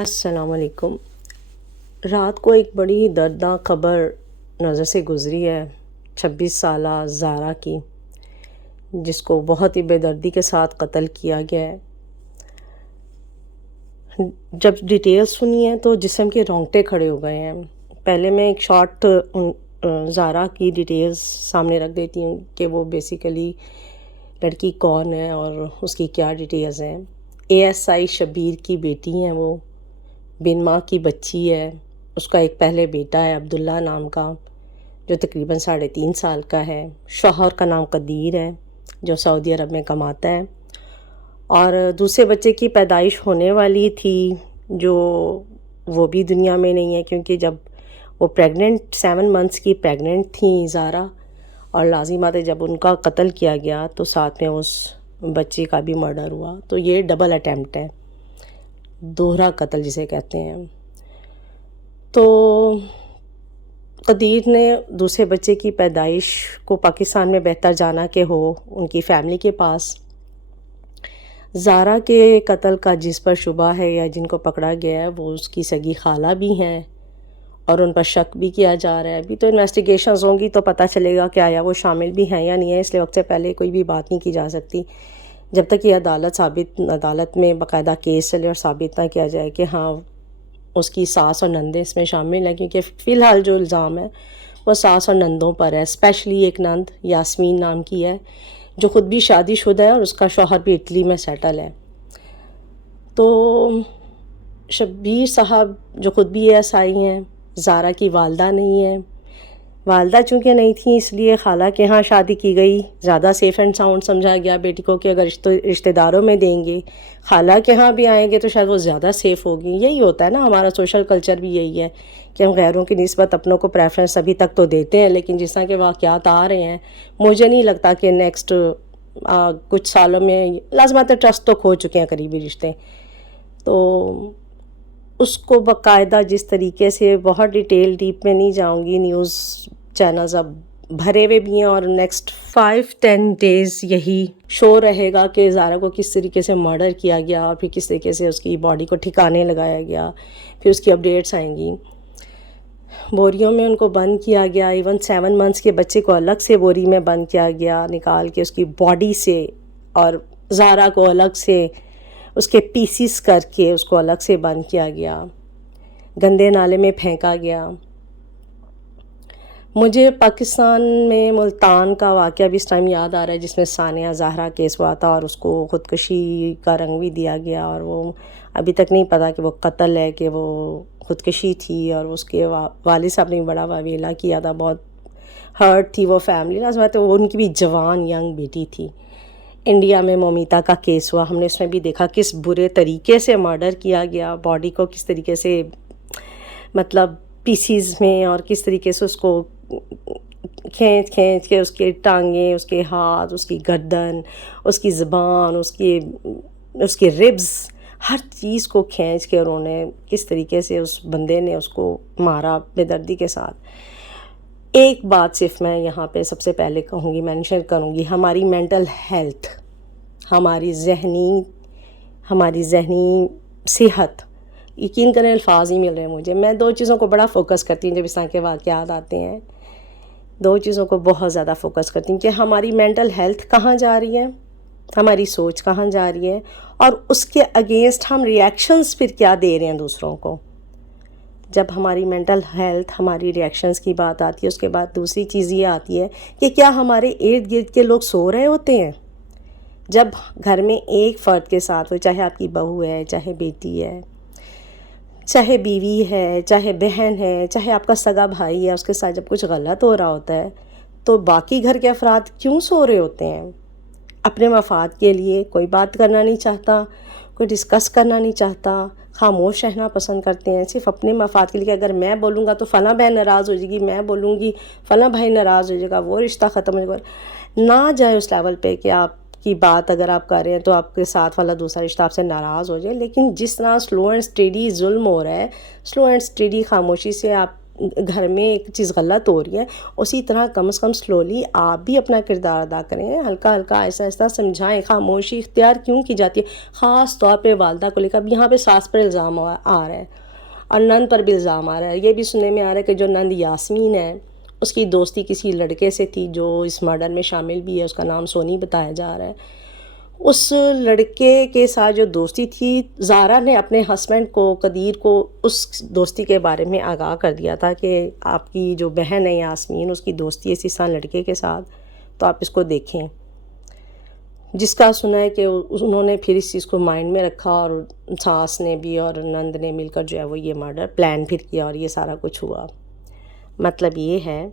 السلام علیکم۔ رات کو ایک بڑی دردناک خبر نظر سے گزری ہے 26 سالہ زارا کی، جس کو بہت ہی بے دردی کے ساتھ قتل کیا گیا ہے۔ جب ڈیٹیل سنی ہے تو جسم کے رونگٹے کھڑے ہو گئے ہیں۔ پہلے میں ایک شارٹ زارا کی ڈیٹیلز سامنے رکھ دیتی ہوں کہ وہ بیسیکلی لڑکی کون ہے اور اس کی کیا ڈیٹیلز ہیں۔ ASI شبیر کی بیٹی ہیں، وہ بن ماں کی بچی ہے۔ اس کا ایک پہلے بیٹا ہے عبداللہ نام کا، جو تقریباً 3.5 سال کا ہے۔ شوہر کا نام قدیر ہے، جو سعودی عرب میں کماتا ہے، اور دوسرے بچے کی پیدائش ہونے والی تھی، جو وہ بھی دنیا میں نہیں ہے، کیونکہ جب وہ 7 منتھس کی پریگننٹ تھیں زارا، اور لازمات جب ان کا قتل کیا گیا تو ساتھ میں اس بچے کا بھی مرڈر ہوا۔ تو یہ ڈبل اٹیمپٹ ہے، دوہرا قتل جسے کہتے ہیں۔ تو قدیر نے دوسرے بچے کی پیدائش کو پاکستان میں بہتر جانا کہ ہو ان کی فیملی کے پاس۔ زارا کے قتل کا جس پر شبہ ہے یا جن کو پکڑا گیا ہے وہ اس کی سگی خالہ بھی ہیں، اور ان پر شک بھی کیا جا رہا ہے۔ ابھی تو انویسٹیگیشنز ہوں گی تو پتہ چلے گا کہ آیا وہ شامل بھی ہیں یا نہیں ہے، اس لیے وقت سے پہلے کوئی بھی بات نہیں کی جا سکتی جب تک یہ عدالت میں باقاعدہ کیس چلے اور ثابت نہ کیا جائے کہ ہاں اس کی ساس اور نندیں اس میں شامل ہیں، کیونکہ فی الحال جو الزام ہے وہ ساس اور نندوں پر ہے۔ اسپیشلی ایک نند یاسمین نام کی ہے، جو خود بھی شادی شدہ ہے اور اس کا شوہر بھی اٹلی میں سیٹل ہے۔ تو شبیر صاحب جو خود بھی ASI ہیں، زارا کی والدہ نہیں ہیں۔ والدہ چونکہ نہیں تھیں اس لیے خالہ کے ہاں شادی کی گئی، زیادہ سیف اینڈ ساؤنڈ سمجھا گیا بیٹی کو کہ اگر رشتہ داروں میں دیں گے، خالہ کے ہاں بھی آئیں گے تو شاید وہ زیادہ سیف ہوگی۔ یہی ہوتا ہے نا، ہمارا سوشل کلچر بھی یہی ہے کہ ہم غیروں کی نسبت اپنوں کو پریفرنس ابھی تک تو دیتے ہیں، لیکن جس طرح کے واقعات آ رہے ہیں مجھے نہیں لگتا کہ نیکسٹ کچھ سالوں میں لازمات ٹرسٹ تو کھو چکے ہیں قریبی رشتے۔ تو اس کو باقاعدہ جس طریقے سے بہت ڈیپ میں نہیں جاؤں گی، نیوز چینلز اب بھرے ہوئے بھی ہیں، اور نیکسٹ 5-10 ڈیز یہی شو رہے گا کہ زارا کو کس طریقے سے مرڈر کیا گیا اور پھر کس طریقے سے اس کی باڈی کو ٹھکانے لگایا گیا، پھر اس کی اپڈیٹس آئیں گی۔ بوریوں میں ان کو بند کیا گیا، ایون 7 منتھس کے بچے کو الگ سے بوری میں بند کیا گیا نکال کے اس کی باڈی سے، اور زارا کو الگ سے اس کے پیسز کر کے اس کو الگ سے بند کیا گیا، گندے نالے میں پھینکا گیا۔ مجھے پاکستان میں ملتان کا واقعہ بھی اس ٹائم یاد آ رہا ہے، جس میں ثانیہ زہرا کیس ہوا تھا اور اس کو خودکشی کا رنگ بھی دیا گیا، اور وہ ابھی تک نہیں پتا کہ وہ قتل ہے کہ وہ خودکشی تھی، اور اس کے والد صاحب نے بڑا واویلا کیا تھا، بہت ہرٹ تھی وہ فیملی۔ لازم ہے وہ ان کی بھی جوان ینگ بیٹی تھی۔ انڈیا میں مومیتا کا کیس ہوا، ہم نے اس میں بھی دیکھا کس برے طریقے سے مرڈر کیا گیا، باڈی کو کس طریقے سے مطلب پیسیز میں، اور کس طریقے سے اس کو کھینچ کے اس کے ٹانگیں، اس کے ہاتھ، اس کی گردن، اس کی زبان، اس کے ربز، ہر چیز کو کھینچ کے انہوں نے کس طریقے سے اس بندے نے اس کو مارا بے دردی کے ساتھ۔ ایک بات صرف میں یہاں پہ سب سے پہلے کہوں گی، مینشن کروں گی، ہماری مینٹل ہیلتھ، ہماری ذہنی صحت، یقین کریں الفاظ ہی مل رہے ہیں مجھے۔ میں 2 چیزوں کو بڑا فوکس کرتی ہوں جب اس طرح کے واقعات آتے ہیں، 2 چیزوں کو بہت زیادہ فوکس کرتی ہوں کہ ہماری مینٹل ہیلتھ کہاں جا رہی ہے، ہماری سوچ کہاں جا رہی ہے، اور اس کے اگینسٹ ہم ریئیکشنز پھر کیا دے رہے ہیں دوسروں کو۔ جب ہماری مینٹل ہیلتھ، ہماری ریئیکشنز کی بات آتی ہے، اس کے بعد دوسری چیز یہ آتی ہے کہ کیا ہمارے ارد گرد کے لوگ سو رہے ہوتے ہیں؟ جب گھر میں ایک فرد کے ساتھ ہو، چاہے آپ کی بہو ہے، چاہے بیٹی ہے، چاہے بیوی ہے، چاہے بہن ہے، چاہے آپ کا سگا بھائی ہے، اس کے ساتھ جب کچھ غلط ہو رہا ہوتا ہے تو باقی گھر کے افراد کیوں سو رہے ہوتے ہیں؟ اپنے مفاد کے لیے کوئی بات کرنا نہیں چاہتا، کوئی ڈسکس کرنا نہیں چاہتا، خاموش رہنا پسند کرتے ہیں صرف اپنے مفاد کے لیے کہ اگر میں بولوں گا تو فلاں بہن ناراض ہو جائے گی، میں بولوں گی فلاں بھائی ناراض ہو جائے گا، وہ رشتہ ختم ہو جائے گا۔ نہ جائے اس لیول پہ کہ آپ کی بات اگر آپ کر رہے ہیں تو آپ کے ساتھ والا دوسرا رشتہ آپ سے ناراض ہو جائے، لیکن جس طرح سلو اینڈ اسٹیڈی ظلم ہو رہا ہے، سلو اینڈ اسٹیڈی خاموشی سے آپ گھر میں ایک چیز غلط ہو رہی ہے، اسی طرح کم از کم سلولی آپ بھی اپنا کردار ادا کریں، ہلکا ہلکا آہستہ آہستہ سمجھائیں. خاموشی اختیار کیوں کی جاتی ہے؟ خاص طور پہ والدہ کو لے کر. اب یہاں پہ ساس پر الزام آ رہا ہے اور نند پر بھی الزام آ رہا ہے. یہ بھی سننے میں آ رہا ہے کہ جو نند یاسمین ہے اس کی دوستی کسی لڑکے سے تھی جو اس مرڈر میں شامل بھی ہے، اس کا نام سونی بتایا جا رہا ہے. اس لڑکے کے ساتھ جو دوستی تھی، زارا نے اپنے ہسبینڈ کو، قدیر کو، اس دوستی کے بارے میں آگاہ کر دیا تھا کہ آپ کی جو بہن ہے یاسمین، اس کی دوستی ہے اس طرح لڑکے کے ساتھ، تو آپ اس کو دیکھیں. جس کا سنا ہے کہ انہوں نے پھر اس چیز کو مائنڈ میں رکھا اور ساس نے بھی اور نند نے مل کر جو ہے وہ یہ مرڈر پلان پھر کیا اور یہ سارا کچھ ہوا. مطلب یہ ہے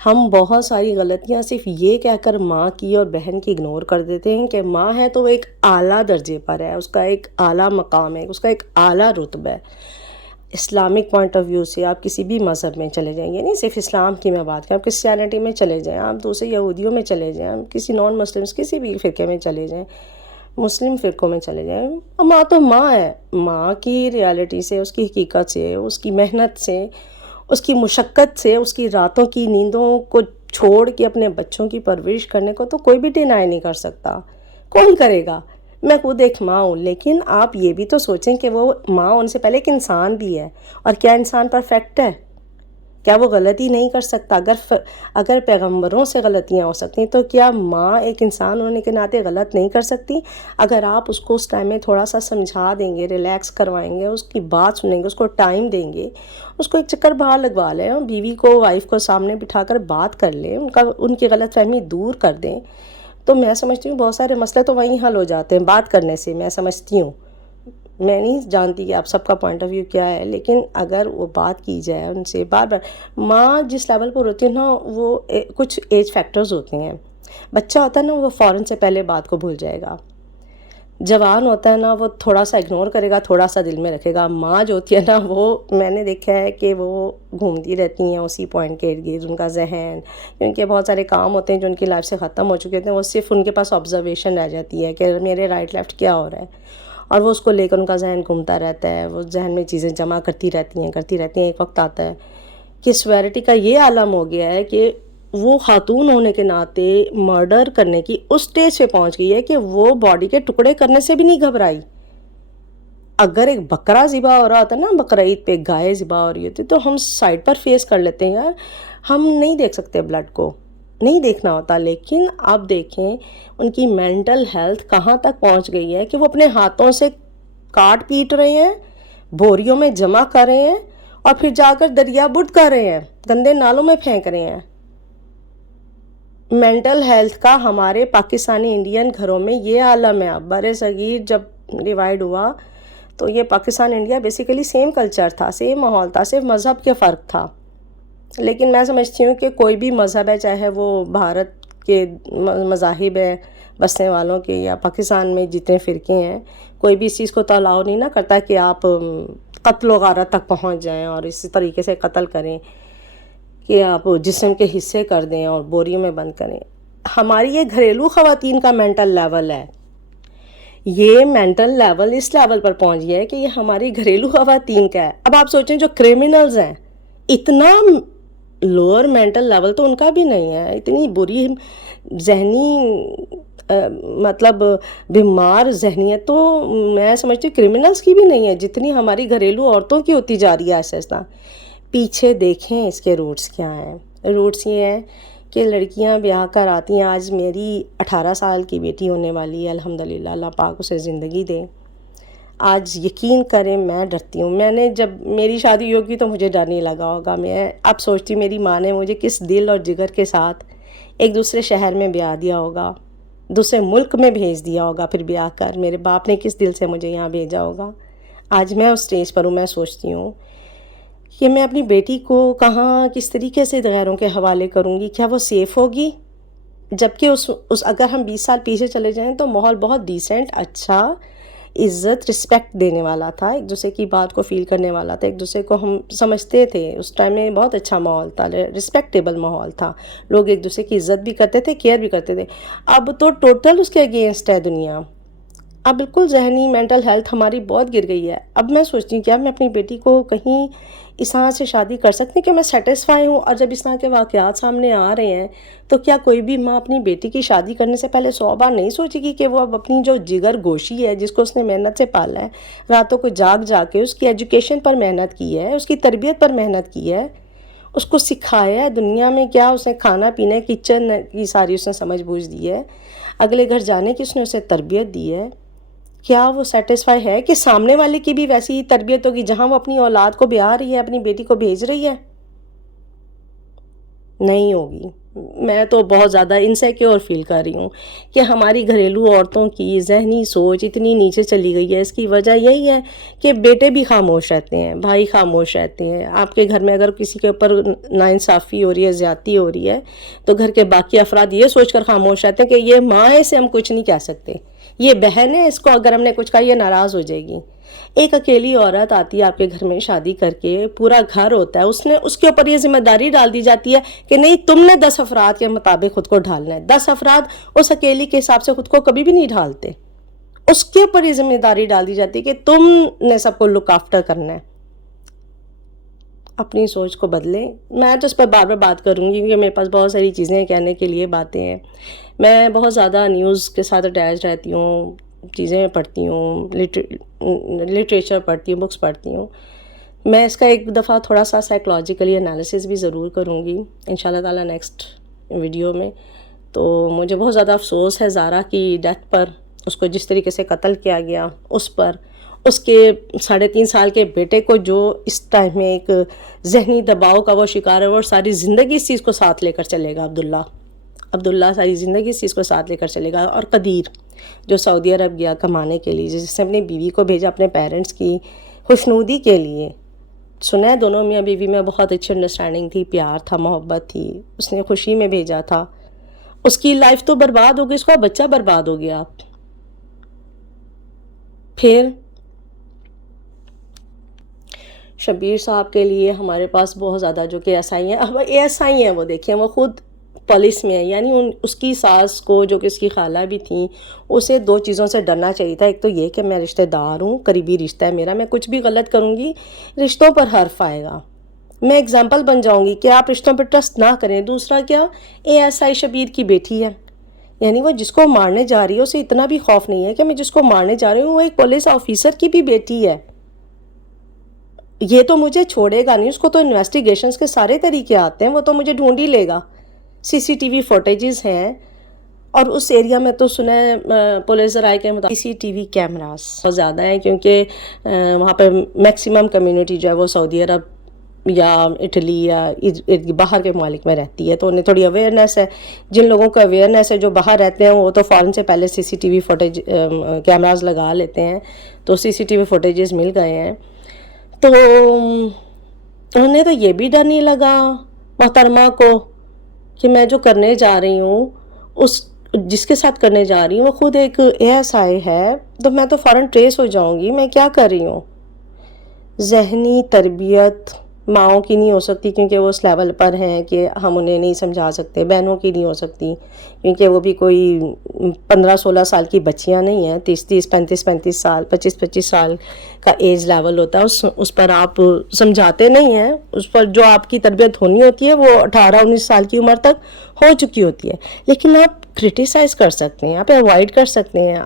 ہم بہت ساری غلطیاں صرف یہ کہہ کر ماں کی اور بہن کی اگنور کر دیتے ہیں کہ ماں ہے تو وہ ایک اعلیٰ درجے پر ہے، اس کا ایک اعلیٰ مقام ہے، اس کا ایک اعلیٰ رتبہ ہے. اسلامک پوائنٹ آف ویو سے آپ کسی بھی مذہب میں چلے جائیں گے، نہیں صرف اسلام کی میں بات کریں، آپ کرسچینٹی میں چلے جائیں، آپ دوسرے یہودیوں میں چلے جائیں، آپ کسی نان مسلمس کسی بھی فرقے میں چلے جائیں، مسلم فرقوں میں چلے جائیں، ماں تو ماں ہے. ماں کی ریالٹی سے، اس کی حقیقت سے، اس کی محنت سے، اس کی مشقت سے، اس کی راتوں کی نیندوں کو چھوڑ کے اپنے بچوں کی پرورش کرنے کو تو کوئی بھی ڈینائی نہیں کر سکتا. کون کرے گا؟ میں خود ایک ماں ہوں، لیکن آپ یہ بھی تو سوچیں کہ وہ ماں ان سے پہلے ایک انسان بھی ہے. اور کیا انسان پرفیکٹ ہے؟ کیا وہ غلطی نہیں کر سکتا؟ اگر پیغمبروں سے غلطیاں ہو سکتی تو کیا ماں ایک انسان ہونے کے ناطے غلط نہیں کر سکتی؟ اگر آپ اس کو اس ٹائم میں تھوڑا سا سمجھا دیں گے، ریلیکس کروائیں گے، اس کی بات سنیں گے، اس کو ٹائم دیں گے، اس کو ایک چکر باہر لگوا لیں، بیوی کو، وائف کو سامنے بٹھا کر بات کر لیں، ان کی غلط فہمی دور کر دیں، تو میں سمجھتی ہوں بہت سارے مسئلے تو وہیں حل ہو جاتے ہیں بات کرنے سے. میں سمجھتی ہوں، میں نہیں جانتی کہ آپ سب کا پوائنٹ آف ویو کیا ہے، لیکن اگر وہ بات کی جائے ان سے بار بار. ماں جس لیول پر ہوتی ہے نا، وہ کچھ ایج فیکٹرز ہوتے ہیں. بچہ ہوتا ہے نا، وہ فوراً سے پہلے بات کو بھول جائے گا. جوان ہوتا ہے نا، وہ تھوڑا سا اگنور کرے گا، تھوڑا سا دل میں رکھے گا. ماں جو ہوتی ہے نا، وہ میں نے دیکھا ہے کہ وہ گھومتی رہتی ہیں اسی پوائنٹ کے ارد گرد. ان کا ذہن، کیونکہ بہت سارے کام ہوتے ہیں جو ان کی لائف سے ختم ہو چکے ہوتے ہیں، وہ صرف ان کے پاس آبزرویشن رہ جاتی ہے کہ میرے رائٹ لیفٹ کیا ہو رہا ہے، اور وہ اس کو لے کر ان کا ذہن گھومتا رہتا ہے. وہ ذہن میں چیزیں جمع کرتی رہتی ہیں. ایک وقت آتا ہے کہ سویرٹی کا یہ عالم ہو گیا ہے کہ وہ خاتون ہونے کے ناطے مرڈر کرنے کی اس سٹیج پہ پہنچ گئی ہے کہ وہ باڈی کے ٹکڑے کرنے سے بھی نہیں گھبرائی. اگر ایک بکرا ذبح ہو رہا ہوتا نا، بقرعید پہ گائے ذبح ہو رہی ہوتی، تو ہم سائڈ پر فیس کر لیتے ہیں، یار ہم نہیں دیکھ سکتے، بلڈ کو نہیں دیکھنا ہوتا. لیکن اب دیکھیں ان کی مینٹل ہیلتھ کہاں تک پہنچ گئی ہے کہ وہ اپنے ہاتھوں سے کاٹ پیٹ رہے ہیں، بوریوں میں جمع کر رہے ہیں، اور پھر جا کر دریا برد کر رہے ہیں، گندے نالوں میں پھینک رہے ہیں. مینٹل ہیلتھ کا ہمارے پاکستانی انڈین گھروں میں یہ عالم ہے. اب بر صغیر جب ڈیوائیڈ ہوا تو یہ Pakistan India basically same culture تھا، سیم ماحول تھا، صرف مذہب کے فرق تھا. لیکن میں سمجھتی ہوں کہ کوئی بھی مذہب ہے، چاہے وہ بھارت کے مذاہب ہیں بسنے والوں کے، یا پاکستان میں جتنے فرقے ہیں، کوئی بھی اس چیز کو تو الاؤ نہیں نہ کرتا کہ آپ قتل و غارت تک پہنچ جائیں اور اسی طریقے سے قتل کریں کہ آپ جسم کے حصے کر دیں اور بوریوں میں بند کریں. ہماری یہ گھریلو خواتین کا مینٹل لیول ہے، یہ مینٹل لیول اس لیول پر پہنچ گیا ہے کہ یہ ہماری گھریلو خواتین کا ہے. اب آپ سوچیں جو کرمنلز ہیں، اتنا لوور مینٹل لیول تو ان کا بھی نہیں ہے، اتنی بری ذہنی مطلب بیمار ذہنیت تو میں سمجھتی ہوں کرمنلز کی بھی نہیں ہے جتنی ہماری گھریلو عورتوں کی ہوتی جا رہی ہے ایسے ایسا. پیچھے دیکھیں اس کے روٹس کیا ہیں. روٹس یہ ہیں کہ لڑکیاں بیاہ کر آتی ہیں. آج میری 18 سال کی بیٹی ہونے والی ہے، الحمدللہ، اللہ پاک اسے زندگی دے. آج یقین کریں میں ڈرتی ہوں. میں نے جب میری شادی ہوگی تو مجھے ڈر نہیں لگا ہوگا. میں اب سوچتی ہوں میری ماں نے مجھے کس دل اور جگر کے ساتھ ایک دوسرے شہر میں بیاہ دیا ہوگا، دوسرے ملک میں بھیج دیا ہوگا پھر بیاہ کر. میرے باپ نے کس دل سے مجھے یہاں بھیجا ہوگا. آج میں اس سٹیج پر ہوں. میں سوچتی ہوں کہ میں اپنی بیٹی کو کہاں کس طریقے سے غیروں کے حوالے کروں گی. کیا وہ سیف ہوگی؟ جبکہ اگر ہم 20 سال پیچھے چلے جائیں تو ماحول بہت ڈیسنٹ، اچھا، عزت، رسپیکٹ دینے والا تھا، ایک دوسرے کی بات کو فیل کرنے والا تھا، ایک دوسرے کو ہم سمجھتے تھے. اس ٹائم میں بہت اچھا ماحول تھا، رسپیکٹیبل ماحول تھا، لوگ ایک دوسرے کی عزت بھی کرتے تھے، کیئر بھی کرتے تھے. اب تو ٹوٹل اس کے اگینسٹ ہے دنیا. اب بالکل ذہنی مینٹل ہیلتھ ہماری بہت گر گئی ہے. اب میں سوچتی ہوں کیا میں اپنی بیٹی کو کہیں اس طرح سے شادی کر سکتی ہوں کہ میں سیٹسفائی ہوں. اور جب اس طرح کے واقعات سامنے آ رہے ہیں تو کیا کوئی بھی ماں اپنی بیٹی کی شادی کرنے سے پہلے 100 بار نہیں سوچے گی کہ وہ اب اپنی جو جگر گوشی ہے جس کو اس نے محنت سے پالا ہے، راتوں کو جاگ جا کے اس کی ایجوکیشن پر محنت کی ہے، اس کی تربیت پر محنت کی ہے، اس کو سکھایا ہے دنیا میں کیا، اس نے کھانا پینا کچن کی ساری اس نے سمجھ بوجھ دی ہے، اگلے گھر جانے کی اس نے اسے تربیت دی ہے، کیا وہ سیٹسفائی ہے کہ سامنے والے کی بھی ویسی ہی تربیت ہوگی جہاں وہ اپنی اولاد کو بیاہ رہی ہے، اپنی بیٹی کو بھیج رہی ہے؟ نہیں ہوگی. میں تو بہت زیادہ انسیکیور فیل کر رہی ہوں کہ ہماری گھریلو عورتوں کی ذہنی سوچ اتنی نیچے چلی گئی ہے. اس کی وجہ یہی ہے کہ بیٹے بھی خاموش رہتے ہیں، بھائی خاموش رہتے ہیں. آپ کے گھر میں اگر کسی کے اوپر ناانصافی ہو رہی ہے، زیادتی ہو رہی ہے، تو گھر کے باقی افراد یہ سوچ کر خاموش رہتے ہیں کہ یہ ماں ہے، اسے ہم کچھ نہیں کہہ سکتے، یہ بہن ہے، اس کو اگر ہم نے کچھ کہا یہ ناراض ہو جائے گی. ایک اکیلی عورت آتی ہے آپ کے گھر میں شادی کر کے، پورا گھر ہوتا ہے، اس کے اوپر یہ ذمہ داری ڈال دی جاتی ہے کہ نہیں تم نے 10 افراد کے مطابق خود کو ڈھالنا ہے. 10 افراد اس اکیلی کے حساب سے خود کو کبھی بھی نہیں ڈھالتے. اس کے اوپر یہ ذمہ داری ڈال دی جاتی ہے کہ تم نے سب کو لک آفٹر کرنا ہے. اپنی سوچ کو بدلیں. میں تو اس پر بار بار بات کروں گی کیونکہ میرے پاس بہت ساری چیزیں کہنے کے لیے باتیں ہیں. میں بہت زیادہ نیوز کے ساتھ اٹیچ رہتی ہوں، چیزیں پڑھتی ہوں، لٹریچر پڑھتی ہوں، بکس پڑھتی ہوں. میں اس کا ایک دفعہ تھوڑا سا سائیکولوجیکلی انالیسس بھی ضرور کروں گی انشاءاللہ تعالیٰ نیکسٹ ویڈیو میں. تو مجھے بہت زیادہ افسوس ہے زارا کی ڈیتھ پر، اس کو جس طریقے سے قتل کیا گیا اس پر، اس کے 3.5 سال کے بیٹے کو جو اس ٹائم میں ایک ذہنی دباؤ کا وہ شکار ہے، وہ ساری زندگی اس چیز کو ساتھ لے کر چلے گا. عبداللہ ساری زندگی اس چیز کو ساتھ لے کر چلے گا. اور قدیر جو سعودی عرب گیا کمانے کے لیے، جس نے اپنی بیوی کو بھیجا اپنے پیرنٹس کی خوشنودی کے لیے. سنا ہے دونوں میاں بیوی میں بہت اچھی انڈرسٹینڈنگ تھی، پیار تھا، محبت تھی، اس نے خوشی میں بھیجا تھا. اس کی لائف تو برباد ہو گئی، اس کا بچہ برباد ہو گیا. پھر شبیر صاحب کے لیے ہمارے پاس بہت زیادہ جو کہ ایس آئی ہیں، اب اے ایس آئی ہیں، وہ دیکھیں وہ خود پولیس میں ہے. یعنی اس کی ساس کو جو کہ اس کی خالہ بھی تھیں، اسے 2 چیزوں سے ڈرنا چاہیے تھا. ایک تو یہ کہ میں رشتہ دار ہوں، قریبی رشتہ ہے میرا، میں کچھ بھی غلط کروں گی رشتوں پر حرف آئے گا، میں ایگزامپل بن جاؤں گی کہ آپ رشتوں پر ٹرسٹ نہ کریں. دوسرا کیا، اے ایس آئی شبیر کی بیٹی ہے، یعنی وہ جس کو مارنے جا رہی ہے اسے اتنا بھی خوف نہیں ہے کہ میں جس کو مارنے جا رہی ہوں وہ ایک پولیس آفیسر کی بھی بیٹی ہے، یہ تو مجھے چھوڑے گا نہیں. اس کو تو انویسٹیگیشنز کے سارے طریقے آتے ہیں، وہ تو مجھے ڈھونڈ ہی لے گا. CCTV فوٹیجز ہیں، اور اس ایریا میں تو سنا ہے پولیس ذرائع کے مطابق CCTV کیمراز بہت زیادہ ہیں، کیونکہ وہاں پہ میکسیمم کمیونٹی جو ہے وہ سعودی عرب یا اٹلی یا باہر کے ممالک میں رہتی ہے، تو انہیں تھوڑی اویئرنیس ہے. جن لوگوں کو اویئرنیس ہے جو باہر رہتے ہیں وہ تو فوراً سے پہلے CCTV فوٹیج کیمراز لگا لیتے ہیں. تو CCTV فوٹیجز مل گئے ہیں. تو انہیں تو یہ بھی ڈر نہیں لگا محترمہ کو کہ میں جو کرنے جا رہی ہوں، جس کے ساتھ کرنے جا رہی ہوں وہ خود ایک ASI ہے، تو میں تو فوراً ٹریس ہو جاؤں گی میں کیا کر رہی ہوں. ذہنی تربیت ماؤں کی نہیں ہو سکتی کیونکہ وہ اس لیول پر ہیں کہ ہم انہیں نہیں سمجھا سکتے. بہنوں کی نہیں ہو سکتی کیونکہ وہ بھی کوئی 15-16 سال کی بچیاں نہیں ہیں. 30 35 سال 25 سال کا ایج لیول ہوتا ہے، اس پر آپ سمجھاتے نہیں ہیں. اس پر جو آپ کی تربیت ہونی ہوتی ہے وہ 18-19 سال کی عمر تک ہو چکی ہوتی ہے. لیکن آپ کرٹیسائز کر سکتے ہیں، آپ اوائڈ کر سکتے ہیں،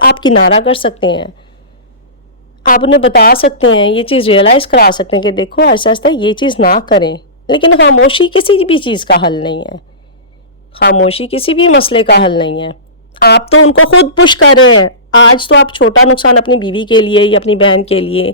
آپ کنارہ کر سکتے ہیں، آپ انہیں بتا سکتے ہیں، یہ چیز ریئلائز کرا سکتے ہیں کہ دیکھو ایسا ایسا یہ چیز نہ کریں. لیکن خاموشی کسی بھی چیز کا حل نہیں ہے، خاموشی کسی بھی مسئلے کا حل نہیں ہے. آپ تو ان کو خود پش کر رہے ہیں. آج تو آپ چھوٹا نقصان اپنی بیوی کے لیے یا اپنی بہن کے لیے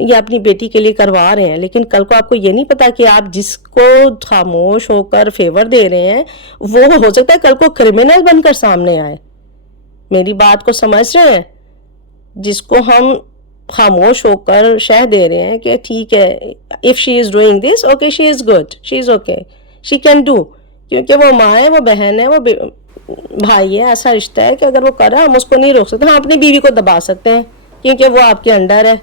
یا اپنی بیٹی کے لیے کروا رہے ہیں، لیکن کل کو آپ کو یہ نہیں پتا کہ آپ جس کو خاموش ہو کر فیور دے رہے ہیں وہ ہو سکتا ہے کل کو کرمنل بن کر سامنے آئے. میری بات کو سمجھ رہے ہیں؟ جس کو ہم خاموش ہو کر شہ دے رہے ہیں کہ ٹھیک ہے if she is doing this okay she is good she is okay she can do، کیونکہ وہ ماں ہے، وہ بہن ہے، وہ بھائی ہے. ایسا رشتہ ہے کہ اگر وہ کرا ہم اس کو نہیں روک سکتے. ہم اپنی بیوی کو دبا سکتے ہیں کیونکہ وہ آپ کے انڈر ہے.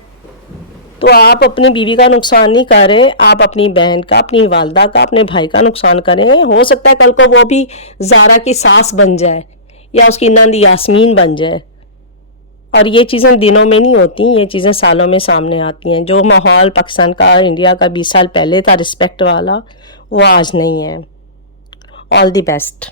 تو آپ اپنی بیوی کا نقصان نہیں کر رہے، آپ اپنی بہن کا، اپنی والدہ کا، اپنے بھائی کا نقصان کریں. ہو سکتا ہے کل کو وہ بھی زارا کی ساس بن جائے یا اس کی نند یاسمین بن جائے. اور یہ چیزیں دنوں میں نہیں ہوتی، یہ چیزیں سالوں میں سامنے آتی ہیں. جو ماحول پاکستان کا، انڈیا کا 20 سال پہلے تھا رسپیکٹ والا، وہ آج نہیں ہے. آل دی بیسٹ.